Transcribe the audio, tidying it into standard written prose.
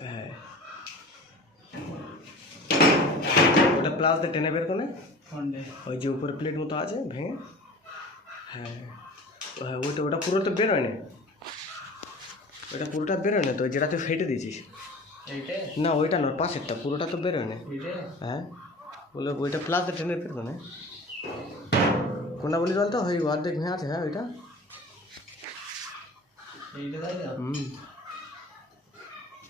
হ্যাঁ ওটা প্লাস দিয়ে টেনে বের করে ওই যে উপরে প্লেট মতো আছে ভেঙে। হ্যাঁ হ্যাঁ ওটা ওটা পুরো তো বেরোয় না, ওটা পুরোটা বেরোয় না তো, যেটা তুই ফেটে দিয়েছিস না ওইটা না, পাশেরটা পুরোটা তো বেরোয় না। হ্যাঁ বলে ওইটা প্লাস দিয়ে টেনে বের করে কোনটা বলি বলতো ওই অর্ধেক ভেঙে আছে। হ্যাঁ ওইটা হুম